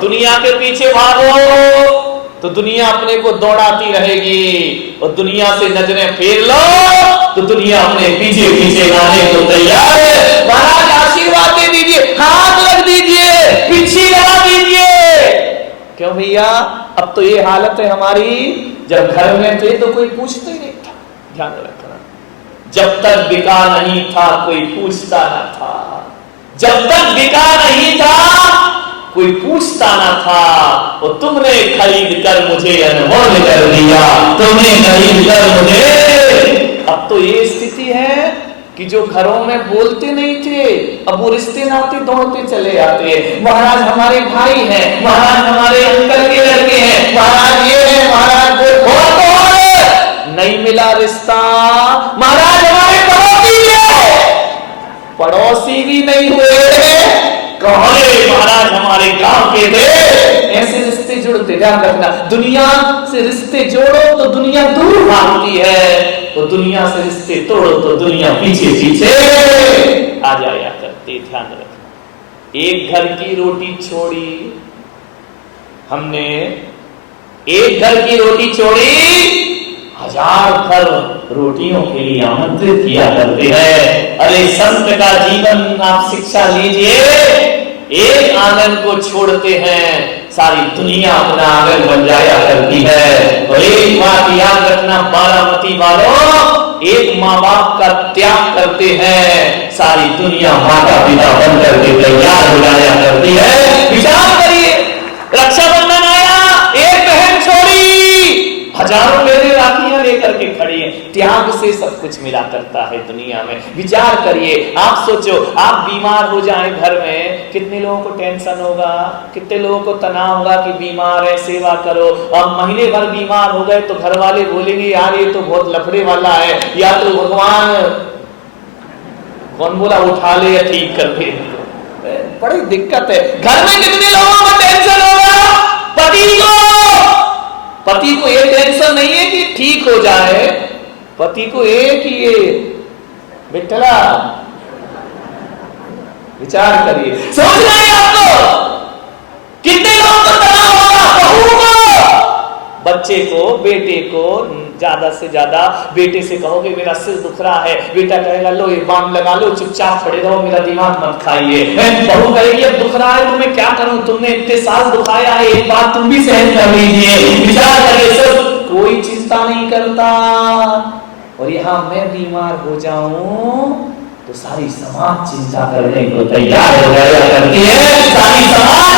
दुनिया के पीछे भागो तो दुनिया अपने को दौड़ाती रहेगी, और दुनिया से नजरें फेर लो तो दुनिया अपने पीछे पीछे आने को तैयार है। महाराज आशीर्वाद दे दीजिए, हाथ रख दीजिए, पीछे लगा दीजिए। क्यों भैया, अब तो ये हालत है हमारी, जब घर में थे तो कोई पूछता ही नहीं था। ध्यान रखना, जब तक बिका नहीं था कोई पूछता ना था, जब तक बिका नहीं था कोई पूछता ना था, और तुमने खरीद कर मुझे अनमोल कर दिया, तुमने खरीद कर मुझे। अब तो ये स्थिति है कि जो घरों में बोलते नहीं थे, अब वो रिश्ते नाते दौड़ते चले आते हैं। महाराज हमारे भाई हैं, महाराज हमारे अंकल के लड़के हैं, महाराज ये है, महाराज वो तो नहीं मिला रिश्ता, महाराज हमारे पड़ोसी है, पड़ोसी भी नहीं हुए, कहे महाराज हमारे गांव के थे। ऐसे रिश्ते जुड़ते, ध्यान रखना, दुनिया से रिश्ते जोड़ो तो दुनिया दूर भागती है, तो दुनिया से रिश्ते तोड़ो तो दुनिया पीछे पीछे आ जाया करती। ध्यान रखना, एक घर की रोटी छोड़ी हमने, एक घर की रोटी छोड़ी, 1000 घर रोटियों के लिए आमंत्रित किया करते हैं। अरे संत का जीवन आप शिक्षा लीजिए, एक आंगन को छोड़ते हैं, सारी दुनिया अपना आंगन बन जाया करती है। और एक बात याद रखना बारामती वालों, एक माँ बाप का त्याग करते हैं, सारी दुनिया माता पिता बन करके तैयार हो जाया करती है। विचार करिए, रक्षाबंधन आया, एक बहन छोड़ी, हजारों मेरे राखियां लेकर के खड़ी है। त्याग से सब कुछ मिला करता है दुनिया में। विचार करिए, आप सोचो, आप बीमार हो जाएं घर में, कितने लोगों को टेंशन होगा, कितने लोगों को तनाव होगा कि बीमार है, सेवा करो। अब महीने भर बीमार हो गए तो घर वाले बोलेंगे यार ये तो बहुत लफड़े वाला है, या तो भगवान कौन बोला उठा ले या ठीक कर दे। बड़ी दिक्कत है। घर में कितने लोगों को टेंशन होगा, पति को ये टेंशन नहीं है कि ठीक हो जाए, पति को एक ही ये बेटला, विचार करिए, सोचना है आपको, कितने लोगों को तनाव होगा, बहू को, बच्चे को, बेटे को, ज्यादा से ज्यादा बेटे से कहोगे मेरा सिर दुख रहा है, बेटा कहेगा लो ये बाम लगा लो, चुपचाप खड़े रहो, मेरा दिमाग मत खाइए। बहू कहेगी अब दुख रहा है तो मैं क्या करूं, तुमने इतने साल दुखाया है, एक बात तुम भी सहन कर लीजिए। विचार करिए, सब कोई चिंता नहीं करता, और यहाँ मैं बीमार हो जाऊं तो सारी समाज चिंता करने को तैयार हो जाया करती है। सारी समाज,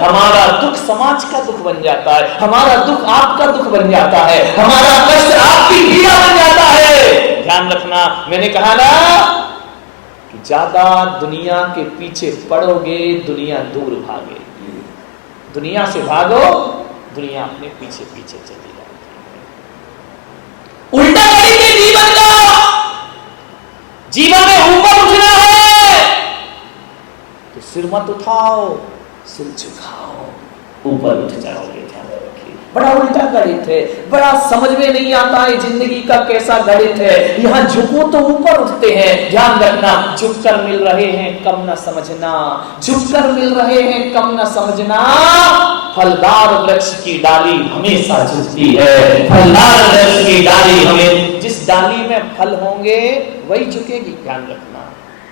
हमारा दुख समाज का दुख बन जाता है, हमारा दुख आपका दुख बन जाता है, हमारा कष्ट आपकी पीड़ा बन जाता है। ध्यान रखना, मैंने कहा ना कि ज्यादा दुनिया के पीछे पड़ोगे दुनिया दूर भागेगी, दुनिया से भागो दुनिया अपने पीछे पीछे चली जाएगी। उल्टा करेंगे जीवन का, जीवन में ऊपर उठना है तो सिर मत उठाओ, सिर झुकाओ, ऊपर उठ जाओगे। ध्यान रखिए, बड़ा उल्टा गणित है, बड़ा समझ में नहीं आता है जिंदगी का कैसा गणित है। यहाँ झुको तो ऊपर उठते हैं। ध्यान रखना, झुककर मिल रहे हैं कम न समझना, झुककर मिल रहे हैं कम न समझना। फलदार वृक्ष की डाली हमेशा झुकती है, फलदार वृक्ष की डाली हमें, जिस डाली में फल होंगे वही झुकेगी। ध्यान रखना,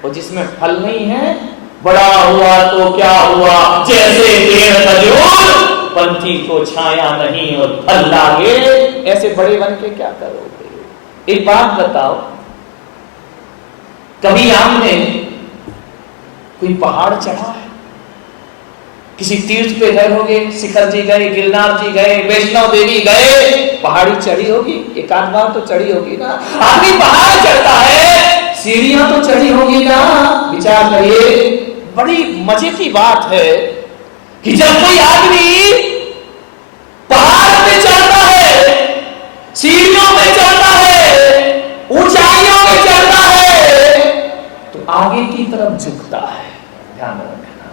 और जिसमें फल नहीं है, बड़ा हुआ तो क्या हुआ, जैसे पेड़ खजूर, पंछी को छाया नहीं और फल लागे, ऐसे बड़े बन के क्या करोगे। एक बात बताओ, कभी आपने कोई पहाड़ चढ़ा है, किसी तीर्थ पे गए होगे, शिखर जी गए, गिरनार जी गए, वैष्णो देवी गए, पहाड़ी चढ़ी होगी, एक आध बार तो चढ़ी होगी ना। आदमी पहाड़ चढ़ता है, सीढ़ियां तो चढ़ी होगी ना। विचार करिए, बड़ी मजे की बात है कि जब कोई आदमी पहाड़ पे चढ़ता है, सीढ़ियों पे चढ़ता है, ऊंचाइयों पे चढ़ता है, तो आगे की तरफ झुकता है। ध्यान रखना,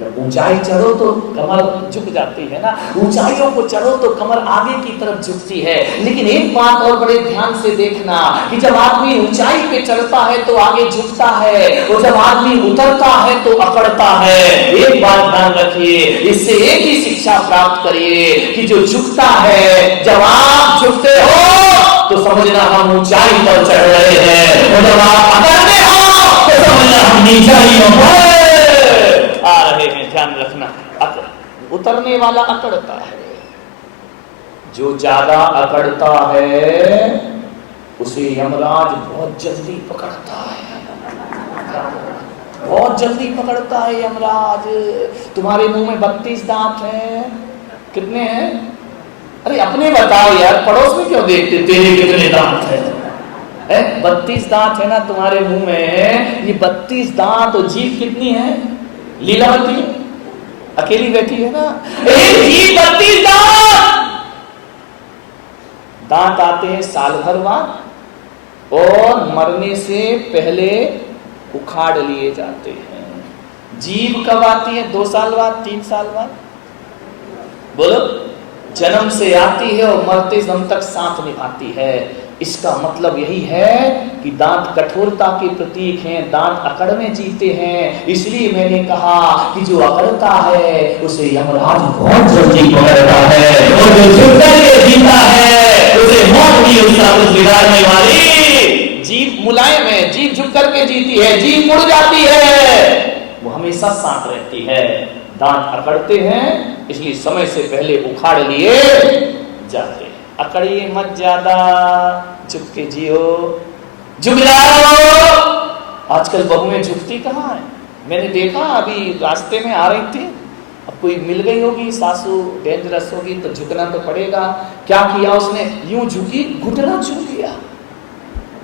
जब ऊंचाई चढ़ो तो कमर झुक जाती है ना, ऊंचाइयों को चढ़ो तो कमर आगे की तरफ झुकती है। लेकिन एक बात और बड़े ध्यान से देखना कि जब आदमी ऊंचाई पे चढ़ता है तो आगे झुकता है, और जब आदमी उतरता है तो अकड़ता है। एक बात ध्यान रखिए, इससे एक ही शिक्षा प्राप्त करिए कि जो झुकता है, जब आप झुकते हो तो समझना हम ऊंचाई पर चढ़ रहे हैं, और जब आप अकड़ते हो तो समझना हम नीचाइयों पर आ रहे हैं। ध्यान रखना, उतरने वाला अकड़ता है, जो ज्यादा अकड़ता है उसे यमराज बहुत जल्दी पकड़ता है, बहुत जल्दी पकड़ता है यमराज। तुम्हारे मुंह में 32 दांत हैं, कितने हैं? अरे अपने बताओ यार, पड़ोस में क्यों देखते, तेरे कितने दांत हैं? 32 दांत है ना तुम्हारे मुंह में, ये 32 दांत, और जीभ कितनी है? लीलावती अकेली बैठी है ना, एक जीभ 32 दांत आते हैं साल भर बाद, और मरने से पहले उखाड़ लिए जाते हैं। जीभ कब आती है? 2 साल बाद, 3 साल बाद? बोलो। जन्म से आती है और मरते दम तक साथ निभाती है। इसका मतलब यही है कि दांत कठोरता के प्रतीक हैं, दांत अकड़ में जीते हैं। इसलिए मैंने कहा कि जो अकड़ता है उसे यमराज बहुत जल्दी पकड़ता है, और जो झुक करके जीता है उसे मौत भी उसका कुछ बिगाड़ने वाली। जीभ मुलायम है, जीभ झुक करके जीती है, जीभ मुड़ जाती है, वो हमेशा साथ रहती है। दांत अकड़ते हैं, इसलिए समय से पहले उखाड़ लिए जाते हैं। अकड़िए मत ज्यादा, झुक के जियो, झुक जाओ। आजकल बहुएं झुकती कहाँ है? मैंने देखा अभी रास्ते में आ रही थी, अब कोई मिल गई होगी सासू डेंजरस होगी तो झुकना तो पड़ेगा। क्या किया उसने? यूं झुकी, घुटना छू लिया।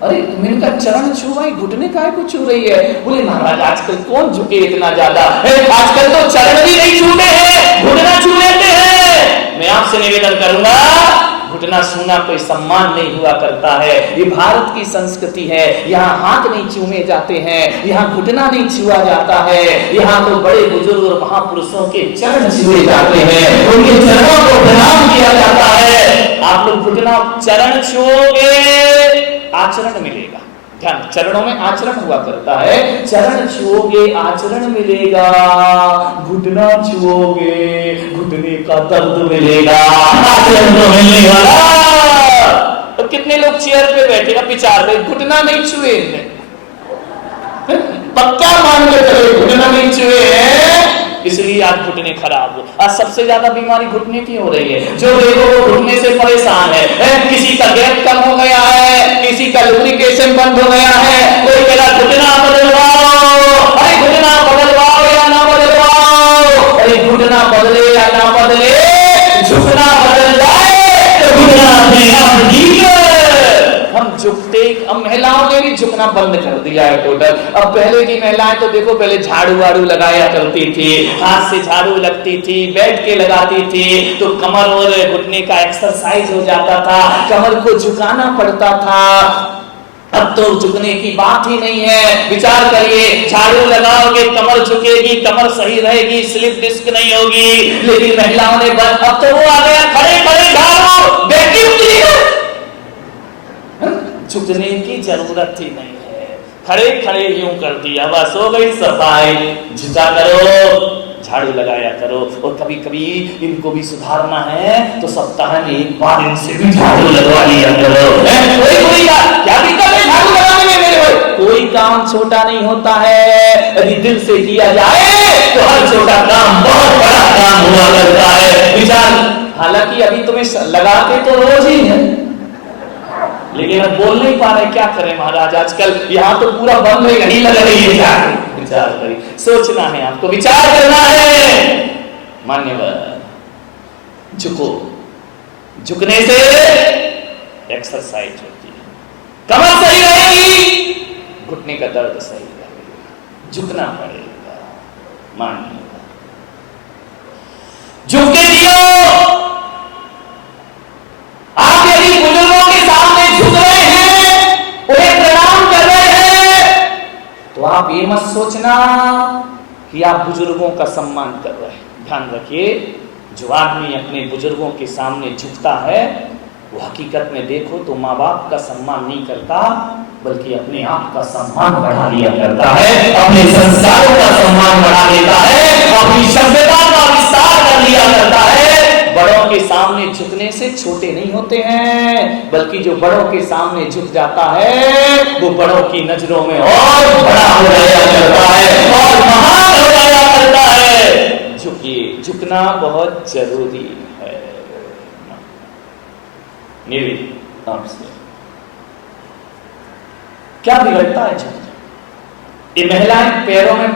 अरे मैंने कहा चरण छू भाई, घुटने काहे को छू रही है? बोले महाराज आजकल कौन झुके इतना ज्यादा, आजकल तो चरण भी नहीं छूते हैं, घुटना छू लेते हैं। मैं आपसे निवेदन करूंगा, घुटना छूना कोई सम्मान नहीं हुआ करता है। ये भारत की संस्कृति है, यहाँ हाथ नहीं चूमे जाते हैं, यहाँ घुटना नहीं छुआ जाता है, यहाँ तो बड़े बुजुर्ग और महापुरुषों के चरण छुए जाते हैं, उनके चरणों को प्रणाम किया जाता है। आप लोग घुटना चरण छुओगे, आचरण मिलेगा। ध्यान, चरणों में आचरण हुआ करता है, चरण छुओगे आचरण मिलेगा, घुटना छुओगे घुटने का दर्द मिलेगा, आचरण तो मिलने वाला। तो कितने लोग चेयर पे बैठे ना, विचार रहे घुटना नहीं छुए, पक्का मान के चले घुटना नहीं छुए हैं, इसलिए आज घुटने खराब हो। आज सबसे ज्यादा बीमारी घुटने की हो रही है। जो देखो वो घुटने से परेशान है, किसी का गैप कम हो गया है, किसी का लुब्रिकेशन बंद हो गया है, कोई कह रहा घुटना बदलवाओ। अरे घुटना बदलवाओ या ना बदलवाओ, अरे घुटना बदले या ना बदले, झुकना बदल जाए तो घुटना अपने आप ठीक है। हम झुकते, अब महिलाओं ने भी झुकना बंद कर दिया है टोटल। अब पहले की महिलाएं तो देखो पहले झाड़ू वाड़ू लगाया करती थी, हाथ से झाड़ू लगती थी, बैठ के लगाती थी, तो कमर और घुटने का एक्सरसाइज हो जाता था, कमर को झुकाना पड़ता था। अब तो झुकने की बात ही नहीं है। विचार करिए, झाड़ू लगाओगे कमर झुकेगी, कमर सही रहेगी, स्लिप डिस्क नहीं होगी। लेकिन महिलाओं ने बस, अब तो वो आ गया खड़े खड़े झाड़ू, वैक्यूम क्लीनर, झुकने की जरूरत ही नहीं है, खड़े खड़े यूं कर दिया, बस हो गई सफाई। झुका करो, झाड़ू लगाया करो, और कभी कभी इनको भी सुधारना है तो सप्ताह में एक बार इनसे भी झाड़ू लगवा लिया करो। कोई क्या दिक्कत है झाड़ू लगाने में मेरे भाई? कोई काम छोटा नहीं होता है, यदि दिल से किया जाए तो हर छोटा काम बहुत बड़ा काम हुआ करता है। विचार, हालांकि अभी तुम्हें लगाते तो रोज ही है, लेकिन अब बोल नहीं पा रहे, क्या करें महाराज, आजकल यहाँ तो पूरा बंद है, घड़ी लग रही है। विचार करिए, सोचना है आपको, विचार करना है। मान्यवर, झुको, झुकने से एक्सरसाइज होती है, कमर सही रहेगी, घुटने का दर्द सही रहेगा, झुकना पड़ेगा। मान्यवर, झुक के जियो। आप यदि बुजुर्गों के सामने झुक रहे हैं, उन्हें प्रणाम कर रहे हैं, तो आप ये मत सोचना कि आप बुजुर्गों का सम्मान कर रहे हैं। ध्यान रखिए, जो आदमी अपने बुजुर्गों के सामने झुकता है वो हकीकत में देखो तो माँ बाप का सम्मान नहीं करता, बल्कि अपने आप का सम्मान बढ़ा लिया करता है, अपने संस्कारों का सम्मान बढ़ा लेता है, अपनी सभ्यता का विस्तार कर लिया करता है। बड़ों के सामने झुकने से छोटे नहीं होते हैं, बल्कि जो बड़ों के सामने झुक जाता है वो बड़ों की नजरों में और बड़ा हो जाया करता है और महान हो जाया करता है। झुकिए, झुकना बहुत जरूरी है। मेरे आपसे क्या बिगड़ता है झुकना? ये महिलाएं पैरों में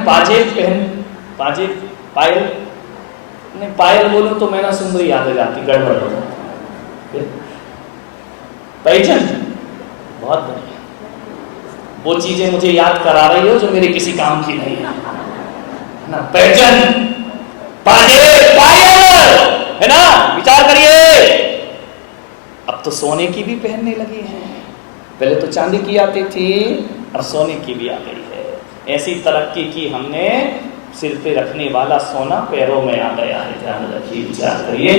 पायल बोलूं तो मैंने सुंदरी याद आ जाती, गड़बड़ हो जाती। पैजन बहुत बढ़िया, वो चीजें मुझे याद करा रही हो जो मेरे किसी काम की नहीं है ना। पैजन, पायल है ना, विचार करिए। अब तो सोने की भी पहनने लगी है, पहले तो चांदी की आती थी और सोने की भी आ गई है। ऐसी तरक्की की हमने, सिर पे रखने वाला सोना पैरों में आ गया है। ध्यान रखिए, विचार करिए।